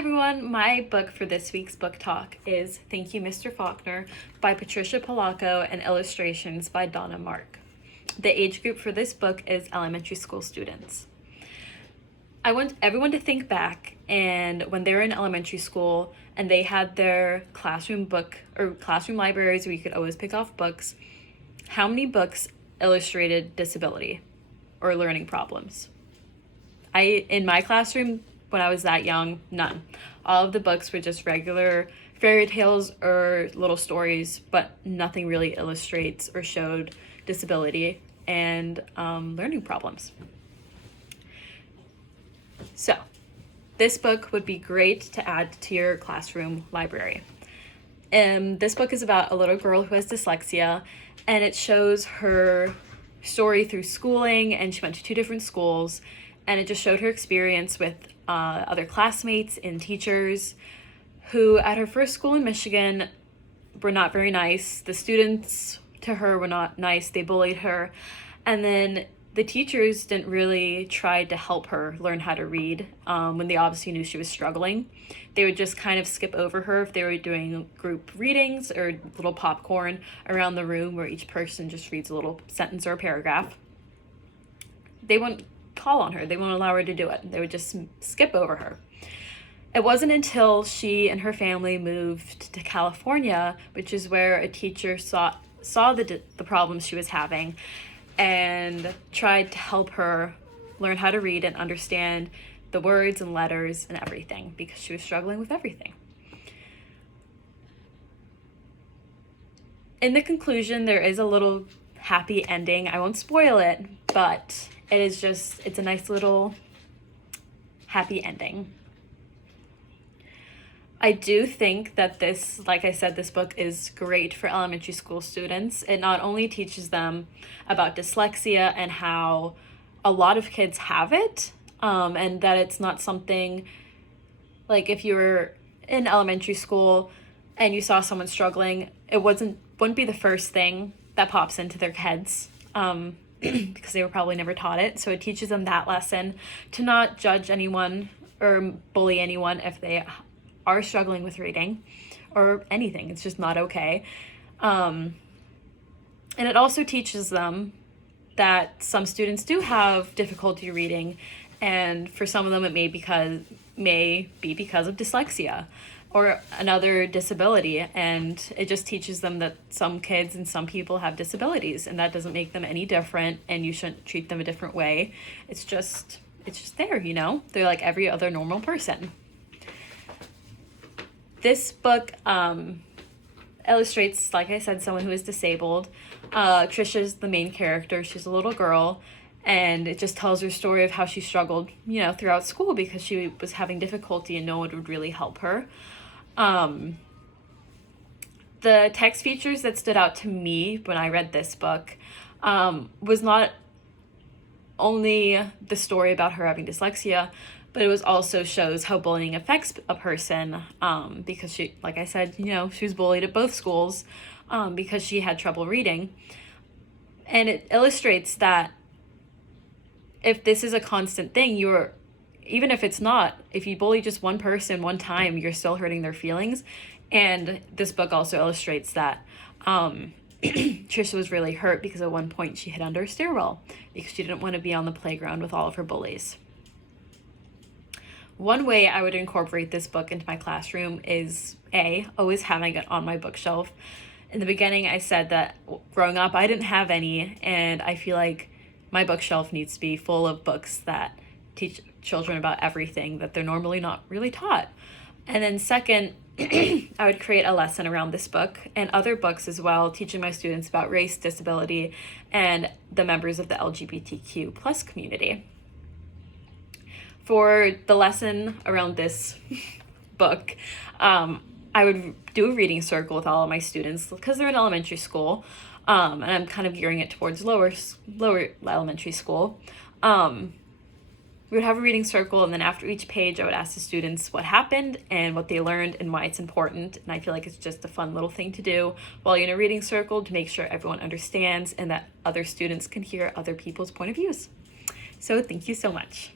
everyone, my book for this week's book talk is Thank You, Mr. Faulkner by Patricia Polacco and illustrations by Donna Mark. The age group for this book is elementary school students. I want everyone to think back and when they were in elementary school and they had their classroom book or classroom libraries where you could always pick off books, how many books illustrated disability or learning problems? In my classroom, when I was that young, none. All of the books were just regular fairy tales or little stories, but nothing really illustrates or showed disability and learning problems. So this book would be great to add to your classroom library. This book is about a little girl who has dyslexia, and it shows her story through schooling, and she went to 2 different schools, and it just showed her experience with other classmates and teachers who at her first school in Michigan were not very nice. The students to her were not nice. They bullied her. And then the teachers didn't really try to help her learn how to read when they obviously knew she was struggling. They would just kind of skip over her if they were doing group readings or little popcorn around the room where each person just reads a little sentence or a paragraph. They wouldn't call on her. They won't allow her to do it. They would just skip over her. It wasn't until she and her family moved to California, which is where a teacher saw the problems she was having and tried to help her learn how to read and understand the words and letters and everything, because she was struggling with everything. In the conclusion, there is a little happy ending. I won't spoil it, but it's a nice little happy ending. I do think that this, like I said, this book is great for elementary school students. It not only teaches them about dyslexia and how a lot of kids have it, and that it's not something like if you were in elementary school and you saw someone struggling, it wouldn't be the first thing that pops into their heads. Because they were probably never taught it. So it teaches them that lesson, to not judge anyone or bully anyone if they are struggling with reading or anything. It's just not okay. And it also teaches them that some students do have difficulty reading, and for some of them it may be because of dyslexia or another disability, and it just teaches them that some kids and some people have disabilities, and that doesn't make them any different, and you shouldn't treat them a different way. It's just there, you know? They're like every other normal person. This book illustrates, like I said, someone who is disabled. Trisha's the main character. She's a little girl, and it just tells her story of how she struggled, throughout school because she was having difficulty and no one would really help her. The text features that stood out to me when I read this book was not only the story about her having dyslexia, but it was also shows how bullying affects a person, because she, like I said, she was bullied at both schools because she had trouble reading. And it illustrates that if this is a constant thing, even if it's not, if you bully just one person one time, you're still hurting their feelings. And this book also illustrates that Trisha was really hurt because at one point she hid under a stairwell because she didn't want to be on the playground with all of her bullies. One way I would incorporate this book into my classroom is always having it on my bookshelf. In the beginning, I said that growing up, I didn't have any, and I feel like my bookshelf needs to be full of books that teach children about everything that they're normally not really taught. And then second, I would create a lesson around this book and other books as well, teaching my students about race, disability, and the members of the LGBTQ plus community. For the lesson around this book, I would do a reading circle with all of my students because they're in elementary school, and I'm kind of gearing it towards lower elementary school. We would have a reading circle, and then after each page, I would ask the students what happened and what they learned and why it's important. And I feel like it's just a fun little thing to do while you're in a reading circle to make sure everyone understands and that other students can hear other people's point of views. So thank you so much.